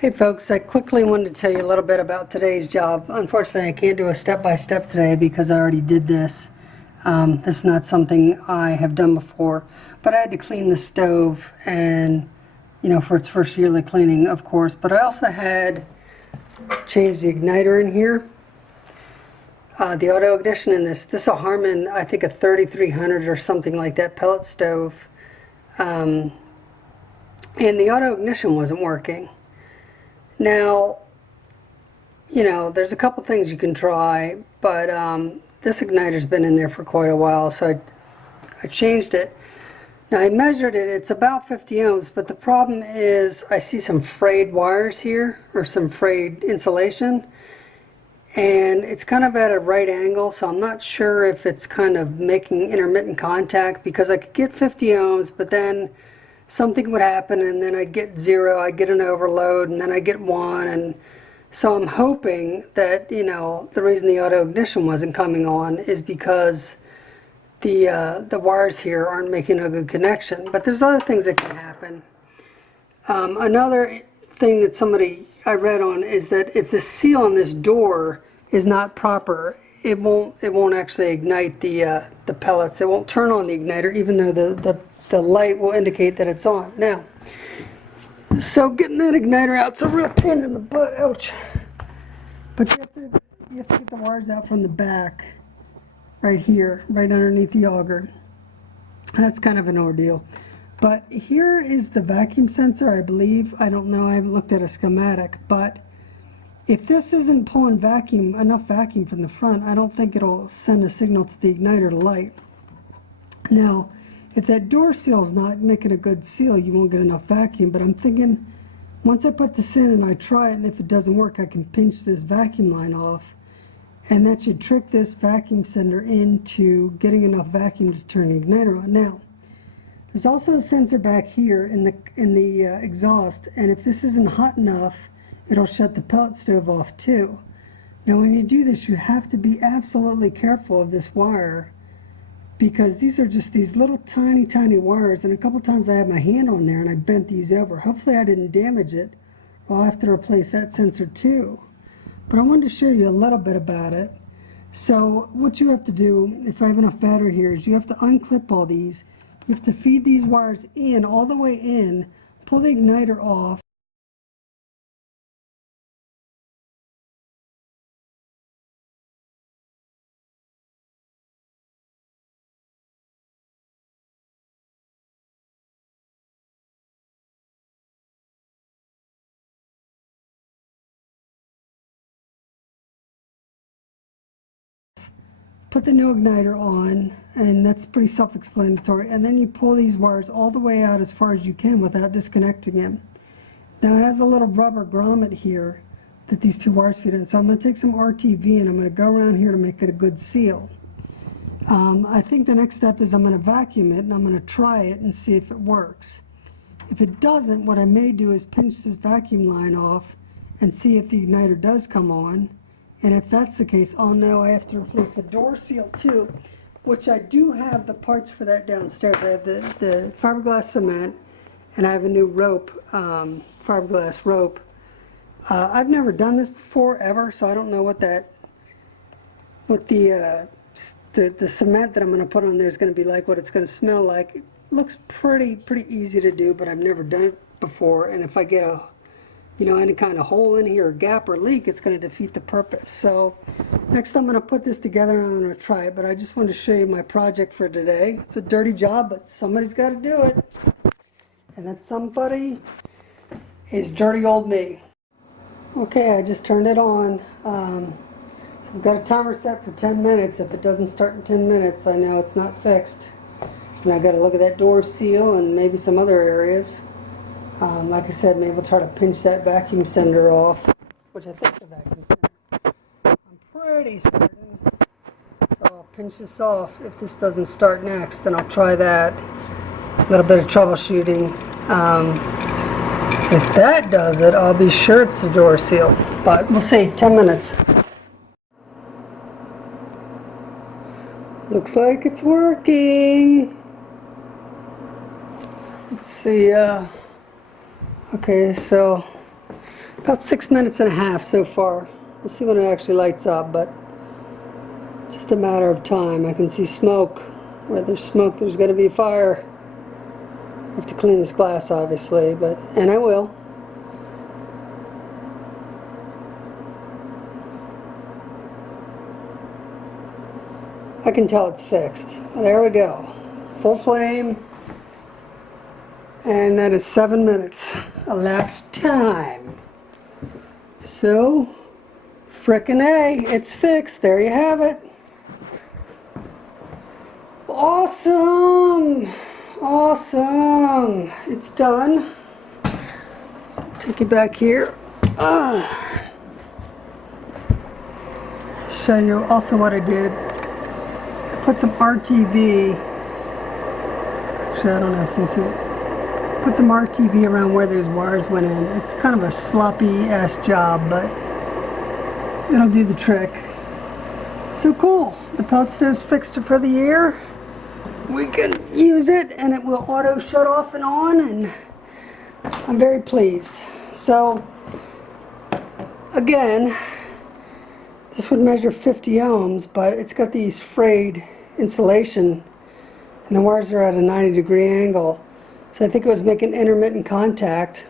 Hey folks, I quickly wanted to tell you a little bit about today's job. Unfortunately, I can't do a step-by-step today because I already did this. This is not something I have done before, but I had to clean the stove and, for its first yearly cleaning, of course, but I also had changed the igniter in here. The auto ignition in this is a Harman, I think a 3300 or something like that, pellet stove. And the auto ignition wasn't working. Now, there's a couple things you can try, but this igniter's been in there for quite a while, so I changed it. Now I measured it, it's about 50 ohms, but the problem is I see some frayed wires here, or some frayed insulation, and it's kind of at a right angle, so I'm not sure if it's kind of making intermittent contact, because I could get 50 ohms, but then something would happen and then I'd get 0, I'd get an overload, and then I'd get 1, and so I'm hoping that, the reason the auto ignition wasn't coming on is because the wires here aren't making a good connection. But there's other things that can happen. Another thing that I read on is that if the seal on this door is not proper, it won't actually ignite the pellets. It won't turn on the igniter, even though the light will indicate that it's on. Now, so getting that igniter out, it's a real pain in the butt. Ouch! But you have to get the wires out from the back, right here, right underneath the auger. That's kind of an ordeal. But here is the vacuum sensor, I believe. I don't know, I haven't looked at a schematic, but if this isn't pulling enough vacuum from the front, I don't think it'll send a signal to the igniter to light. Now, if that door seal is not making a good seal, you won't get enough vacuum, but I'm thinking once I put this in and I try it, and if it doesn't work, I can pinch this vacuum line off, and that should trick this vacuum sender into getting enough vacuum to turn the igniter on. Now, there's also a sensor back here in the exhaust, and if this isn't hot enough, it'll shut the pellet stove off too. Now when you do this, you have to be absolutely careful of this wire, because these are just these little tiny wires, and a couple times I had my hand on there and I bent these over. Hopefully I didn't damage it, or I'll have to replace that sensor too. But I wanted to show you a little bit about it. So what you have to do, if I have enough battery here, is you have to unclip all these. You have to feed these wires in, all the way in, pull the igniter off, put the new igniter on, and that's pretty self-explanatory, and then you pull these wires all the way out as far as you can without disconnecting them. Now it has a little rubber grommet here that these two wires feed in, so I'm going to take some RTV and I'm going to go around here to make it a good seal. I think the next step is I'm going to vacuum it, and I'm going to try it and see if it works. If it doesn't, what I may do is pinch this vacuum line off and see if the igniter does come on. And if that's the case, I'll know I have to replace the door seal too, which I do have the parts for that downstairs. I have the fiberglass cement, and I have a new rope, fiberglass rope. I've never done this before, ever, so I don't know what the cement that I'm going to put on there is going to be like, what it's going to smell like. It looks pretty easy to do, but I've never done it before, and if I get any kind of hole in here, or gap or leak, it's going to defeat the purpose. So next I'm going to put this together and I'm going to try it, but I just wanted to show you my project for today. It's a dirty job, but somebody's got to do it, and that somebody is dirty old me. Okay, I just turned it on. So I've got a timer set for 10 minutes. If it doesn't start in 10 minutes, I know it's not fixed. And I've got to look at that door seal and maybe some other areas. Like I said, maybe we'll try to pinch that vacuum sender off, which I think is the vacuum sender. I'm pretty certain. So I'll pinch this off. If this doesn't start next, then I'll try that. A little bit of troubleshooting. If that does it, I'll be sure it's the door seal. But we'll see. 10 minutes. Looks like it's working. Let's see. Okay, so About 6.5 minutes so far. We'll see when it actually lights up, but it's just a matter of time. I can see smoke. Where there's smoke, there's going to be fire. I have to clean this glass, obviously, and I will. I can tell it's fixed. There we go. Full flame. And that is 7 minutes elapsed time. So, frickin' A, it's fixed. There you have it. Awesome! Awesome! It's done. So take it back here. Show you also what I did. I put some RTV. Actually, I don't know if you can see it. Put some RTV around where those wires went in. It's kind of a sloppy ass job, but it'll do the trick. So cool. The pellet stove's fixed for the year. We can use it and it will auto shut off and on, and I'm very pleased. So again, this would measure 50 ohms, but it's got these frayed insulation and the wires are at a 90-degree angle. So I think it was making intermittent contact.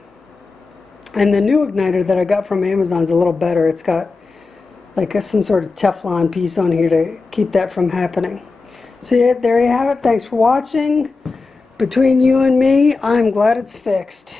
And the new igniter that I got from Amazon is a little better. It's got like some sort of Teflon piece on here to keep that from happening. So yeah, there you have it. Thanks for watching. Between you and me, I'm glad it's fixed.